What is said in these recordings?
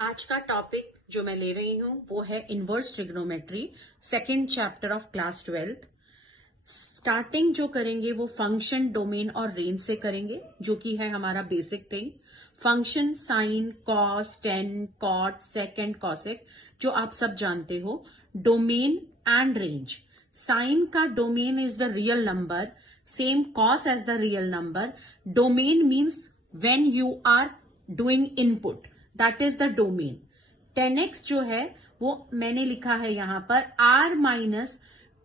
आज का टॉपिक जो मैं ले रही हूं वो है inverse trigonometry, second chapter of class 12th। Starting जो करेंगे वो फंक्शन, डोमेन और रेंज से करेंगे, जो कि है हमारा basic thing. Function sine, cos, tan, cot, sec and cosec जो आप सब जानते हो। Domain and range. साइन का domain is the real number, same cos as the real number. Domain means when you are doing input, that is the domain. 10x जो है वो मैंने लिखा है यहां पर r minus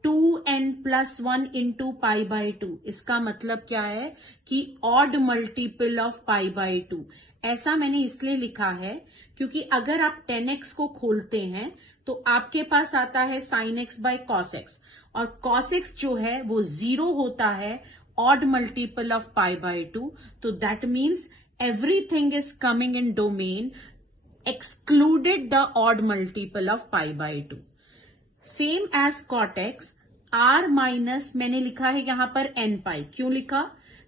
2n+1 into pi by 2। इसका मतलब क्या है कि odd multiple of pi by 2। ऐसा मैंने इसलिए लिखा है क्योंकि अगर आप 10x को खोलते हैं तो आपके पास आता है sin x by cos x, और cos x जो है वो 0 होता है odd multiple of pi by 2। तो that means everything is coming in domain excluded the odd multiple of pi by 2. Same as cot x, r minus मैंने लिखा है यहां पर n पाई। क्यों लिखा?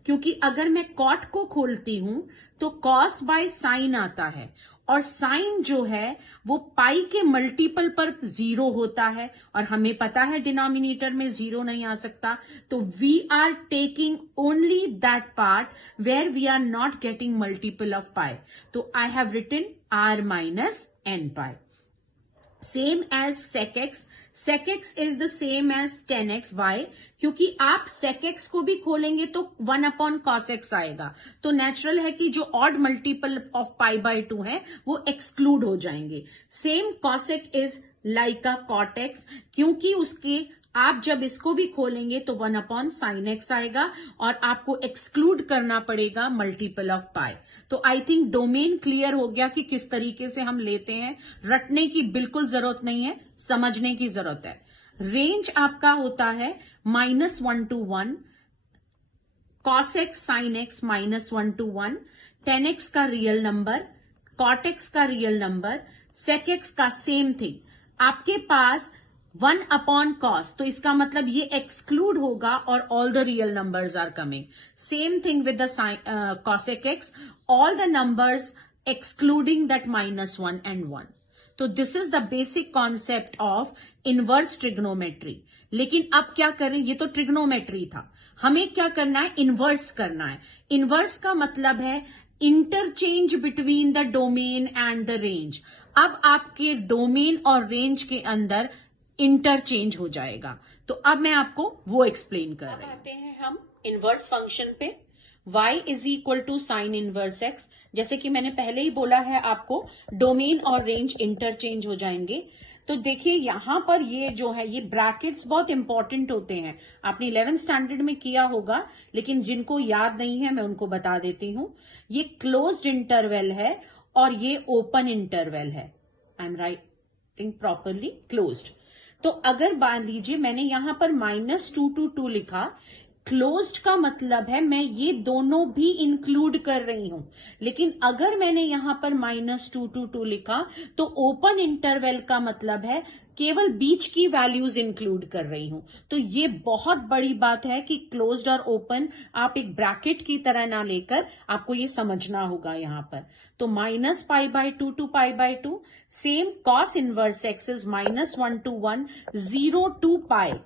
क्योंकि अगर मैं cot को खोलती हूं तो cos बाय साइन आता है, और साइन जो है वो पाई के मल्टीपल पर 0 होता है, और हमें पता है डिनोमिनेटर में 0 नहीं आ सकता। तो we are taking only that part where we are not getting multiple of pi. तो I have written r minus n pi. Same as sec x, sec x is the same as 10x। Why? क्योंकि आप sec x को भी खोलेंगे तो 1/cos x आएगा, तो natural है कि जो odd multiple of pi by 2 है वो एक्सक्लूड हो जाएंगे। Same cosec is like a cot x, क्योंकि उसके आप जब इसको भी खोलेंगे तो 1/sin x आएगा, और आपको एक्सक्लूड करना पड़ेगा मल्टीपल ऑफ पाई। तो आई थिंक डोमेन क्लियर हो गया कि किस तरीके से हम लेते हैं। रटने की बिल्कुल जरूरत नहीं है, समझने की जरूरत है। रेंज आपका होता है -1 to 1, cos x sin x -1 to 1, 10x का रियल नंबर, cot x का रियल नंबर, sec x का सेम थिंग। आपके पास 1/cos, तो इसका मतलब ये एक्सक्लूड होगा और all the real numbers are coming. Same thing with the cosec x, all the numbers excluding that -1 and 1। तो this is the basic concept of inverse trigonometry. लेकिन अब क्या करें, ये तो ट्रिग्नोमेट्री था, हमें क्या करना है, इनवर्स करना है। इनवर्स का मतलब है interchange between the domain and the range. अब आपके डोमेन और रेंज के अंदर इंटरचेंज हो जाएगा। तो अब मैं आपको वो एक्सप्लेन कर रही हूं। आते हैं हम इनवर्स फंक्शन पे। y is equal to sine inverse x। जैसे कि मैंने पहले ही बोला है आपको, डोमेन और रेंज इंटरचेंज हो जाएंगे। तो देखिए यहां पर ये जो है, ये ब्रैकेट्स बहुत इंपॉर्टेंट होते हैं। आपने 11th स्टैंडर्ड में किया होगा, लेकिन जिनको याद नहीं है मैं उनको बता देती हूं। ये क्लोज्ड इंटरवल है और ये ओपन इंटरवल है। I am writing properly, closed. तो अगर मान लीजिए मैंने यहां पर -2 to 2 लिखा, क्लोज्ड का मतलब है मैं ये दोनों भी इंक्लूड कर रही हूं। लेकिन अगर मैंने यहां पर -2 to 2 लिखा तो ओपन इंटरवल का मतलब है केवल बीच की वैल्यूज इंक्लूड कर रही हूं। तो ये बहुत बड़ी बात है कि क्लोज्ड और ओपन आप एक ब्रैकेट की तरह ना लेकर आपको ये समझना होगा यहां पर। तो -π/2 to π/2। Same cos inverse x is -1 to 1, 0 to π।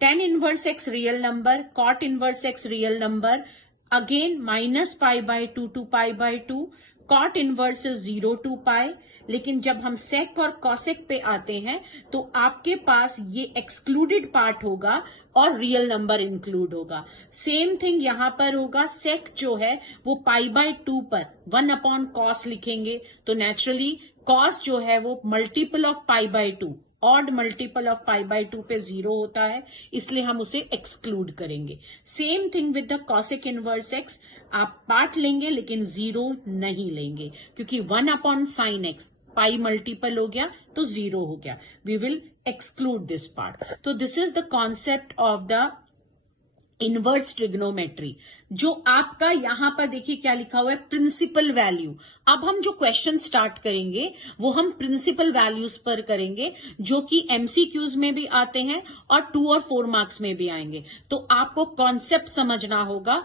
tan inverse x real number, cot inverse x real number, again -π/2 to π/2, cot inverse is 0 to π। लेकिन जब हम sec और cosec पे आते हैं तो आपके पास ये एक्सक्लूडेड पार्ट होगा और रियल नंबर इंक्लूड होगा। सेम थिंग यहां पर होगा, sec जो है वो π/2 पर 1/cos लिखेंगे, तो नेचुरली cos जो है वो multiple of π/2, odd multiple of π/2 पे 0 होता है, इसलिए हम उसे एक्सक्लूड करेंगे। Same thing with the cosec inverse x, आप पार्ट लेंगे लेकिन 0 नहीं लेंगे, क्योंकि 1/sin x पाई मल्टीपल हो गया तो 0 हो गया। We will exclude this part. तो this is the concept of the inverse trigonometry. जो आपका यहां पर देखिए क्या लिखा हुआ है, प्रिंसिपल वैल्यू। अब हम जो क्वेश्चन स्टार्ट करेंगे वो हम प्रिंसिपल वैल्यूज पर करेंगे, जो कि एमसीक्यूज में भी आते हैं और 2 और 4 मार्क्स में भी आएंगे। तो आपको कॉन्सेप्ट समझना होगा।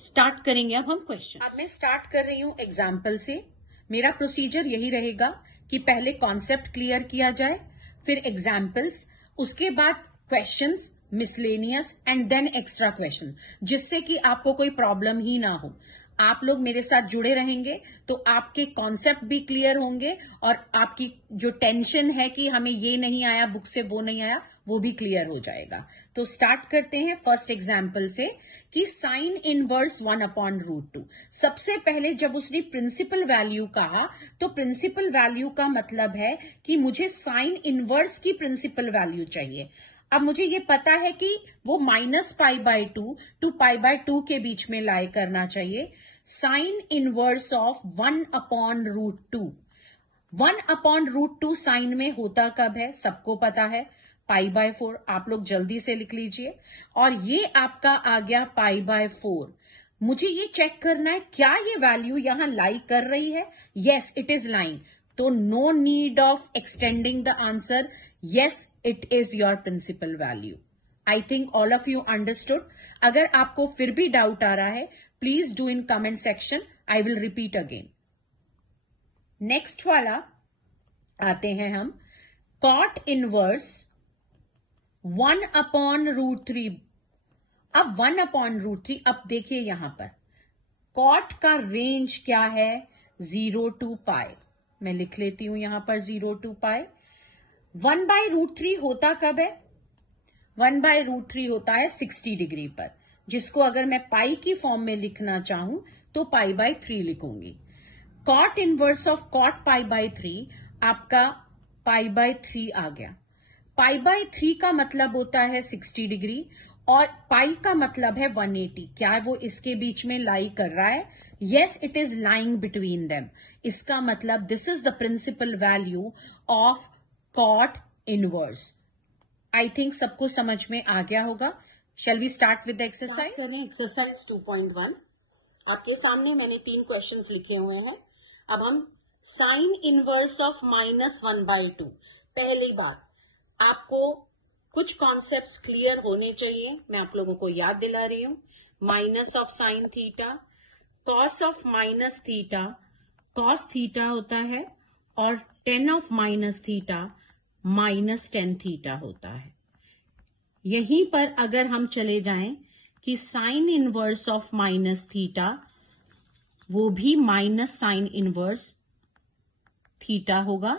स्टार्ट करेंगे अब हम क्वेश्चन। अब मैं स्टार्ट कर रही हूं एग्जाम्पल से। मेरा प्रोसीजर यही रहेगा कि पहले कॉन्सेप्ट क्लियर किया जाए, फिर एग्जाम्पल्स, उसके बाद questions, miscellaneous and then extra question, जिससे कि आपको कोई प्रॉब्लम ही ना हो। आप लोग मेरे साथ जुड़े रहेंगे तो आपके कॉन्सेप्ट भी क्लियर होंगे और आपकी जो टेंशन है कि हमें ये नहीं आया बुक से, वो नहीं आया, वो भी क्लियर हो जाएगा। तो स्टार्ट करते हैं फर्स्ट एग्जाम्पल से कि साइन इनवर्स 1/√2। सबसे पहले जब उसने प्रिंसिपल वैल्यू कहा तो प्रिंसिपल वैल्यू का मतलब है कि मुझे साइन इनवर्स की प्रिंसिपल वैल्यू चाहिए। अब मुझे ये पता है कि वो -π/2 to π/2 के बीच में लाई करना चाहिए। Sign inverse of 1/√2। 1/√2 साइन में होता कब है? सबको पता है, π/4। आप लोग जल्दी से लिख लीजिए। और ये आपका आ गया π/4। मुझे ये चेक करना है क्या ये वैल्यू यहां लाई कर रही है? Yes, it is lying. तो no need of extending the answer. Yes, it is your principal value. I think all of you understood. अगर आपको फिर भी डाउट आ रहा है, please do in comment section. I will repeat again. Next वाला आते हैं हम, कॉट इनवर्स 1/√3। अब 1/√3, अब देखिए यहां पर कॉट का रेंज क्या है? 0 to π। मैं लिख लेती हूं यहां पर 0 to π। 1/√3 होता कब है? 1/√3 होता है 60 डिग्री पर, जिसको अगर मैं पाई की फॉर्म में लिखना चाहूं तो π/3 लिखूंगी। कॉट इनवर्स ऑफ कॉट π/3 आपका π/3 आ गया। π/3 का मतलब होता है 60 डिग्री और पाई का मतलब है 180। क्या वो इसके बीच में लाई कर रहा है? Yes, it is lying between them. इसका मतलब this is the principal value of cot inverse. I think सबको समझ में आ गया होगा। Shall we start with the exercise? करें एक्सरसाइज 2.1। आपके सामने मैंने 3 क्वेश्चंस लिखे हुए हैं। अब हम साइन इनवर्स ऑफ -1/2। पहली बात, आपको कुछ कॉन्सेप्ट्स क्लियर होने चाहिए, मैं आप लोगों को याद दिला रही हूं। Minus of sine theta, cos of minus theta, cos theta होता है, और ten of minus theta -10 theta होता है। यहीं पर अगर हम चले जाएं कि sign inverse of minus theta, वो भी माइनस साइन इनवर्स थीटा होगा।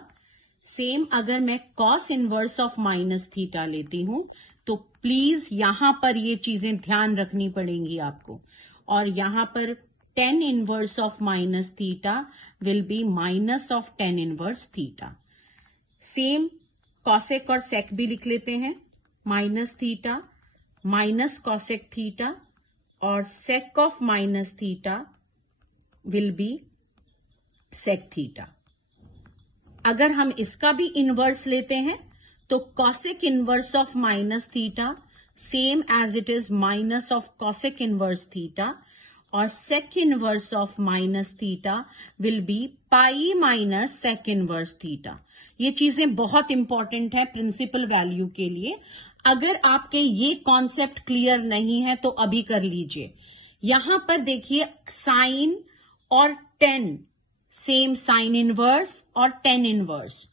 सेम अगर मैं cos inverse of minus theta लेती हूं तो प्लीज यहां पर ये चीजें ध्यान रखनी पड़ेंगी आपको। और यहां पर tan inverse of minus theta will be minus of tan inverse theta. Same cosec और सेक भी लिख लेते हैं। Minus theta minus cosec theta और sec of minus theta will be sec theta. अगर हम इसका भी इनवर्स लेते हैं तो cosec inverse of minus theta same as it is minus of cosec inverse theta, और sec inverse of minus theta will be pi minus sec inverse theta. ये चीजें बहुत इंपॉर्टेंट है प्रिंसिपल वैल्यू के लिए। अगर आपके ये कॉन्सेप्ट क्लियर नहीं है तो अभी कर लीजिए। यहां पर देखिए साइन और टेन, सेम साइन इनवर्स और टेन इनवर्स।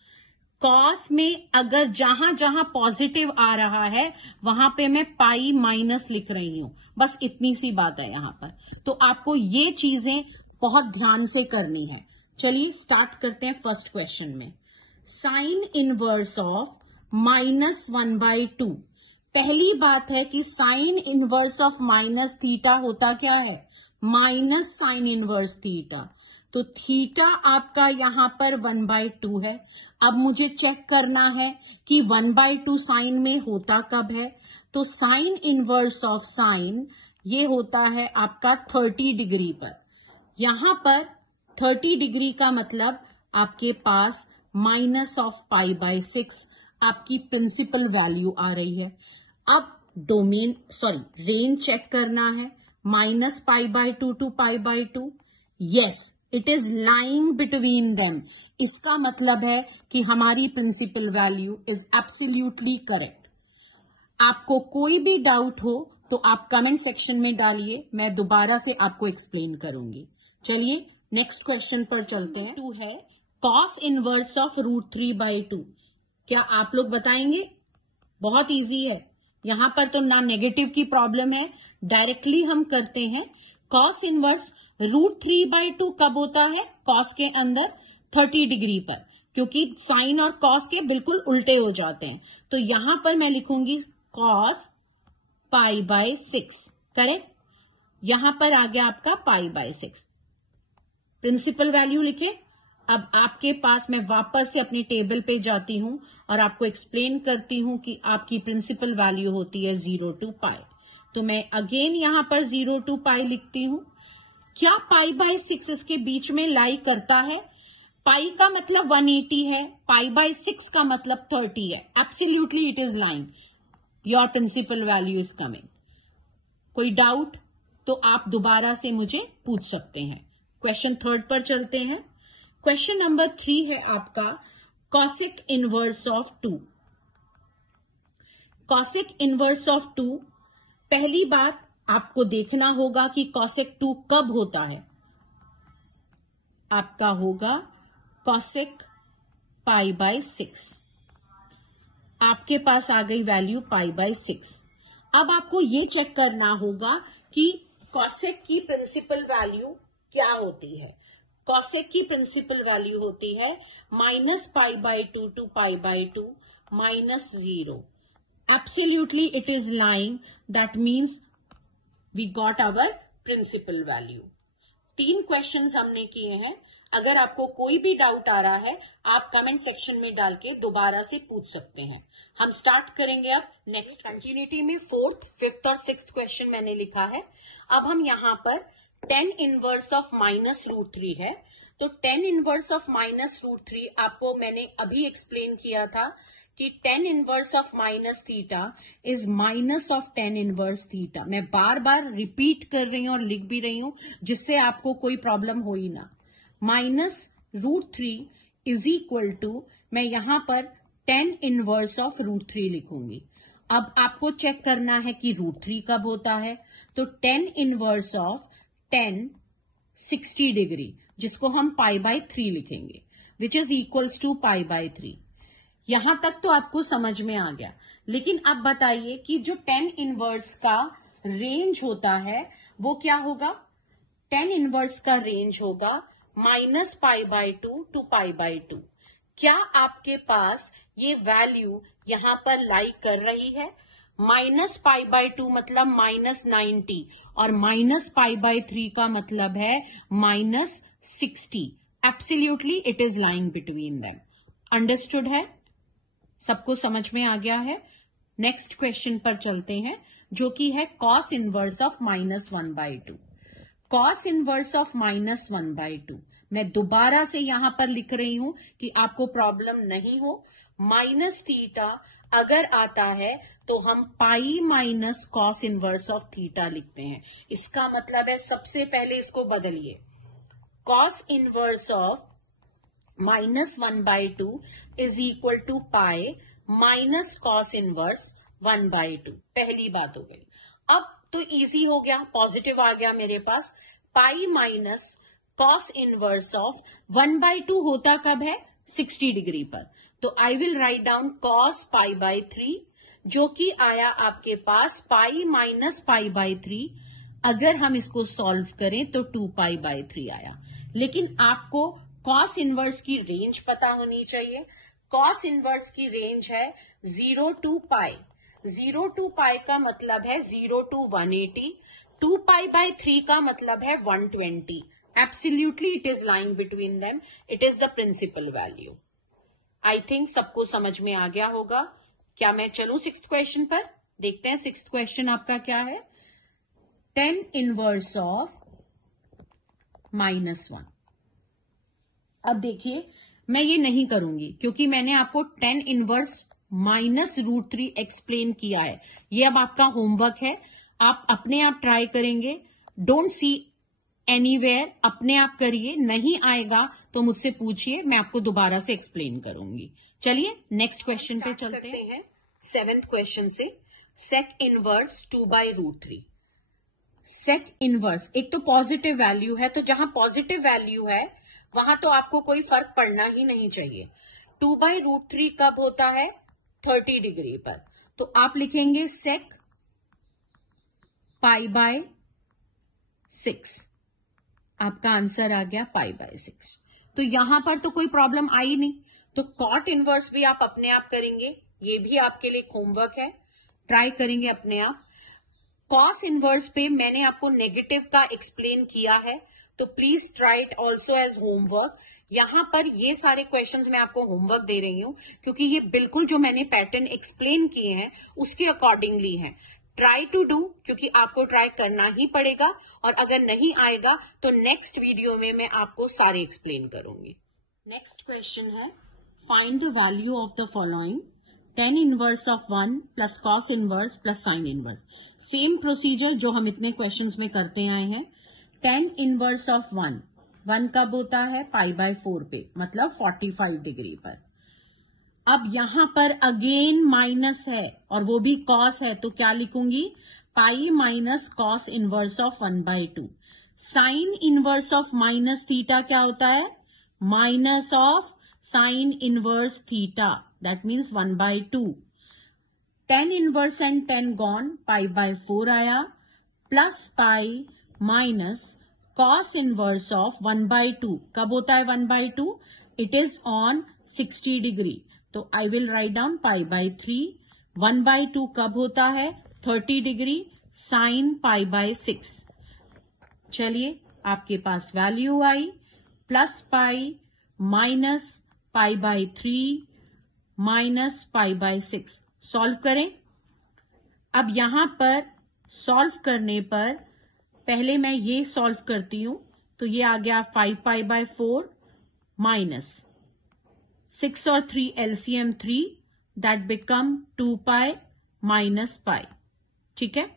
कॉस में अगर जहां जहां पॉजिटिव आ रहा है वहां पे मैं पाई माइनस लिख रही हूं, बस इतनी सी बात है यहां पर। तो आपको ये चीजें बहुत ध्यान से करनी है। चलिए स्टार्ट करते हैं फर्स्ट क्वेश्चन में। Sign inverse of -1/2। पहली बात है कि sign inverse of minus theta होता क्या है? Minus sign inverse theta. तो थीटा आपका यहां पर 1/2 है। अब मुझे चेक करना है कि 1/2 साइन में होता कब है। तो साइन इनवर्स ऑफ साइन ये होता है आपका 30 डिग्री पर। यहां पर 30 डिग्री का मतलब आपके पास माइनस ऑफ π/6 आपकी प्रिंसिपल वैल्यू आ रही है। अब रेंज चेक करना है, -π/2 to π/2। Yes, it is lying between them. इसका मतलब है कि हमारी principal value is absolutely correct. आपको कोई भी डाउट हो तो आप कमेंट सेक्शन में डालिए, मैं दोबारा से आपको एक्सप्लेन करूंगी। चलिए नेक्स्ट क्वेश्चन पर चलते हैं। 2 है कॉस इनवर्स ऑफ √3/2। क्या आप लोग बताएंगे? बहुत इजी है, यहां पर तो ना नेगेटिव की प्रॉब्लम है, डायरेक्टली हम करते हैं। कॉस इनवर्स √3/2 कब होता है? कॉस के अंदर 30 डिग्री पर, क्योंकि साइन और कॉस के बिल्कुल उल्टे हो जाते हैं। तो यहां पर मैं लिखूंगी कॉस π/6, करेक्ट। यहां पर आ गया आपका π/6। प्रिंसिपल वैल्यू लिखे। अब आपके पास मैं वापस से अपनी टेबल पे जाती हूं और आपको एक्सप्लेन करती हूं कि आपकी प्रिंसिपल वैल्यू होती है 0 to π। तो मैं अगेन यहां पर 0 to π लिखती हूं। क्या π/6 इसके बीच में लाई करता है? पाई का मतलब 180 है, π/6 का मतलब 30 है। Absolutely it is lying, your principal value is coming. कोई डाउट तो आप दोबारा से मुझे पूछ सकते हैं। क्वेश्चन 3 पर चलते हैं। क्वेश्चन नंबर 3 है आपका cosec inverse of 2। Cosec inverse of 2, पहली बात आपको देखना होगा कि कॉसेक 2 कब होता है। आपका होगा कॉसेक π/6। आपके पास आ गई वैल्यू π/6। अब आपको ये चेक करना होगा कि कॉसेक की प्रिंसिपल वैल्यू क्या होती है। कॉसेक की प्रिंसिपल वैल्यू होती है -π/2 to π/2 -0। Absolutely it is lying, that means we got our principal value. 3 questions हमने किए हैं। अगर आपको कोई भी डाउट आ रहा है आप कमेंट सेक्शन में डाल के दोबारा से पूछ सकते हैं। हम स्टार्ट करेंगे अब नेक्स्ट कंटिन्यूटी में। 4th, 5th और 6th क्वेश्चन मैंने लिखा है। अब हम यहां पर tan इनवर्स ऑफ -√3 है, तो tan इनवर्स ऑफ -√3 आपको मैंने अभी एक्सप्लेन किया था कि tan inverse of -θ is minus of tan inverse θ। मैं बार बार रिपीट कर रही हूं और लिख भी रही हूं जिससे आपको कोई प्रॉब्लम हो ही ना। -√3 इज इक्वल टू, मैं यहां पर tan इनवर्स ऑफ √3 लिखूंगी। अब आपको चेक करना है कि √3 कब होता है, तो tan इनवर्स ऑफ 60 डिग्री, जिसको हम π/3 लिखेंगे, विच इज इक्वल्स टू π/3। यहां तक तो आपको समझ में आ गया। लेकिन अब बताइए कि जो tan इनवर्स का रेंज होता है वो क्या होगा। tan इनवर्स का रेंज होगा -π/2 to π/2। क्या आपके पास ये वैल्यू यहां पर लाई कर रही है? -π/2 मतलब -90 और -π/3 का मतलब है -60। Absolutely it is lying between them. Understood है? सबको समझ में आ गया है? नेक्स्ट क्वेश्चन पर चलते हैं जो कि है cos inverse of -1/2। Cos inverse of -1/2 मैं दोबारा से यहां पर लिख रही हूं कि आपको प्रॉब्लम नहीं हो। -θ अगर आता है तो हम pi minus cos inverse of θ लिखते हैं। इसका मतलब है सबसे पहले इसको बदलिए, cos inverse of -1/2 is equal to pi minus cos inverse 1/2। पहली बात हो गई। अब तो इजी हो गया, पॉजिटिव आ गया मेरे पास। Pi minus cos inverse of 1/2 होता कब है? 60 डिग्री पर। तो I will write down cos π/3 जो कि आया आपके पास पाई माइनस π/3। अगर हम इसको सॉल्व करें तो 2π/3 आया। लेकिन आपको कॉस इनवर्स की रेंज पता होनी चाहिए। कॉस इनवर्स की रेंज है 0 to π। 0 to π का मतलब है 0 to 180। 2π/3 का मतलब है 120। Absolutely it is lying between them. It is the principal value. I think सबको समझ में आ गया होगा। क्या मैं चलूं 6th क्वेश्चन पर? देखते हैं 6th क्वेश्चन आपका क्या है। tan inverse of -1। अब देखिए मैं ये नहीं करूंगी क्योंकि मैंने आपको tan इनवर्स -√3 एक्सप्लेन किया है। ये अब आपका होमवर्क है, आप अपने आप ट्राई करेंगे। डोंट सी एनीवेयर, अपने आप करिए। नहीं आएगा तो मुझसे पूछिए, मैं आपको दोबारा से एक्सप्लेन करूंगी। चलिए नेक्स्ट क्वेश्चन पे चलते हैं। 7th क्वेश्चन से सेक इनवर्स 2/√3। सेक इनवर्स, एक तो पॉजिटिव वैल्यू है, तो जहां पॉजिटिव वैल्यू है वहां तो आपको कोई फर्क पड़ना ही नहीं चाहिए। 2/√3 कब होता है? 30 डिग्री पर। तो आप लिखेंगे सेक π/6। आपका आंसर आ गया π/6। तो यहां पर तो कोई प्रॉब्लम आई नहीं। तो कॉट इनवर्स भी आप अपने आप करेंगे, ये भी आपके लिए होमवर्क है, ट्राई करेंगे अपने आप। कॉस इनवर्स पे मैंने आपको नेगेटिव का एक्सप्लेन किया है, तो please try it also as homework. यहां पर ये सारे क्वेश्चंस मैं आपको होमवर्क दे रही हूं क्योंकि ये बिल्कुल जो मैंने पैटर्न एक्सप्लेन किए हैं उसके अकॉर्डिंगली है। ट्राई टू डू, क्योंकि आपको ट्राई करना ही पड़ेगा, और अगर नहीं आएगा तो नेक्स्ट वीडियो में मैं आपको सारे एक्सप्लेन करूंगी। नेक्स्ट क्वेश्चन है, find the value of the following tan inverse of 1 plus cos inverse plus sine inverse. Same procedure जो हम इतने क्वेश्चंस में करते आए हैं। tan इनवर्स ऑफ 1 कब होता है? π/4 पे, मतलब 45 डिग्री पर। अब यहां पर अगेन माइनस है और वो भी कॉस है, तो क्या लिखूंगी? Pi minus cos inverse of 1/2। Sine inverse of minus theta क्या होता है? Minus of sine inverse theta, that means 1/2। tan inverse and tan gone, π/4 आया, plus pi minus cos inverse of 1/2। कब होता है 1/2? इट इज ऑन 60 डिग्री, तो I will write down π/3। 1/2 कब होता है? 30 डिग्री, साइन π/6। चलिए, आपके पास वैल्यू आई plus pi minus π/3 minus π/6। Solve करें। अब यहां पर सॉल्व करने पर पहले मैं ये सॉल्व करती हूं, तो ये आ गया 5π/4 माइनस 6 और 3 LCM 3, that become 2π minus pi. ठीक है,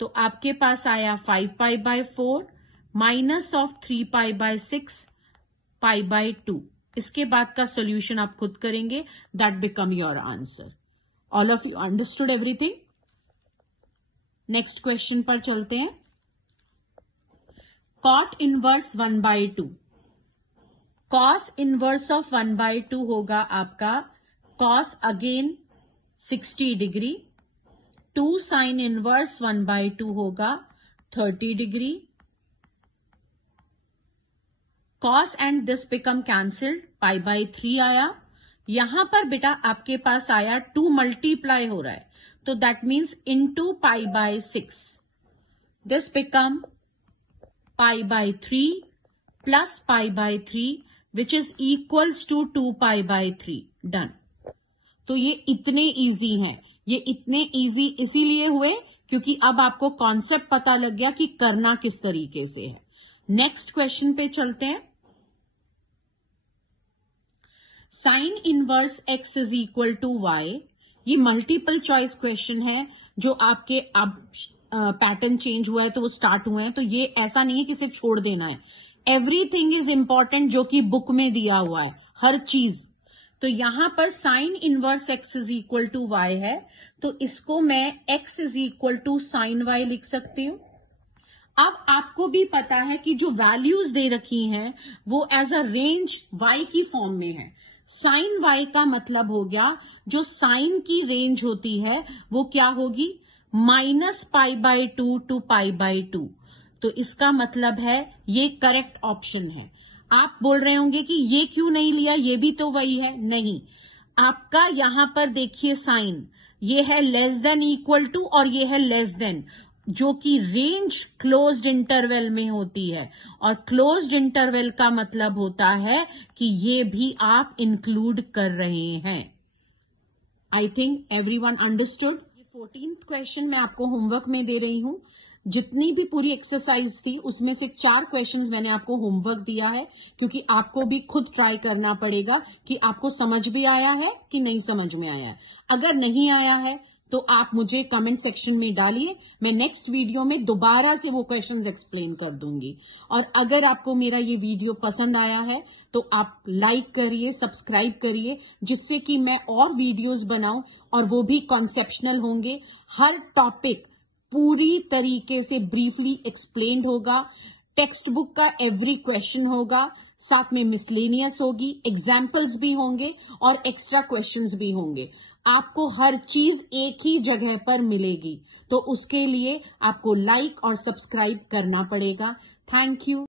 तो आपके पास आया 5π/4 माइनस ऑफ 3π/6 π/2। इसके बाद का सोल्यूशन आप खुद करेंगे, that become your answer. All of you understood everything. Next question पर चलते हैं। Cot inverse 1/2। Cos inverse of 1/2 होगा आपका cos again 60 degree, 2 sine inverse 1/2 होगा 30 degree. Cos and this become cancelled, π/3 आया। यहां पर बेटा आपके पास आया 2 मल्टीप्लाई हो रहा है, तो that means into π/6। This become π/3 plus π/3 which is equals to 2π/3। Done. तो ये इतने इजी हैं, ये इतने इजी इसीलिए हुए क्योंकि अब आपको कॉन्सेप्ट पता लग गया कि करना किस तरीके से है। नेक्स्ट क्वेश्चन पे चलते हैं। Sine inverse x is equal to y। ये मल्टीपल चॉइस क्वेश्चन है, जो आपके अब पैटर्न चेंज हुआ है तो वो स्टार्ट हुए हैं, तो ये ऐसा नहीं है कि सिर्फ छोड़ देना है। एवरीथिंग इज इंपॉर्टेंट जो कि बुक में दिया हुआ है, हर चीज। तो यहां पर sine inverse x is equal to y है, तो इसको मैं x is equal to sine y लिख सकती हूं। अब आपको भी पता है कि जो वैल्यूज दे रखी हैं वो एज अ रेंज y की फॉर्म में है। साइन y का मतलब हो गया जो साइन की रेंज होती है वो क्या होगी? -π/2 टू π/2। तो इसका मतलब है ये करेक्ट ऑप्शन है। आप बोल रहे होंगे कि ये क्यों नहीं लिया, ये भी तो वही है। नहीं, आपका यहां पर देखिए साइन, ये है लेस देन इक्वल टू और ये है लेस देन, जो कि रेंज क्लोज्ड इंटरवल में होती है, और क्लोज्ड इंटरवल का मतलब होता है कि ये भी आप इंक्लूड कर रहे हैं। I think everyone understood. 14th question मैं आपको होमवर्क में दे रही हूं। जितनी भी पूरी एक्सरसाइज थी उसमें से 4 क्वेश्चंस मैंने आपको होमवर्क दिया है, क्योंकि आपको भी खुद ट्राई करना पड़ेगा कि आपको समझ भी आया है कि नहीं समझ में आया है। अगर नहीं आया है तो आप मुझे कमेंट सेक्शन में डालिए, मैं नेक्स्ट वीडियो में दोबारा से वो क्वेश्चंस एक्सप्लेन कर दूंगी। और अगर आपको मेरा ये वीडियो पसंद आया है तो आप लाइक करिए, सब्सक्राइब करिए, जिससे कि मैं और वीडियोस बनाऊं और वो भी कॉन्सेप्शनल होंगे। हर टॉपिक पूरी तरीके से ब्रीफली एक्सप्लेन्ड होगा। टेक्स्ट बुक का एवरी क्वेश्चन होगा, साथ में मिसलेनियस होगी, एग्जाम्पल्स भी होंगे और एक्स्ट्रा क्वेश्चंस भी होंगे। आपको हर चीज एक ही जगह पर मिलेगी, तो उसके लिए आपको लाइक और सब्सक्राइब करना पड़ेगा। Thank you.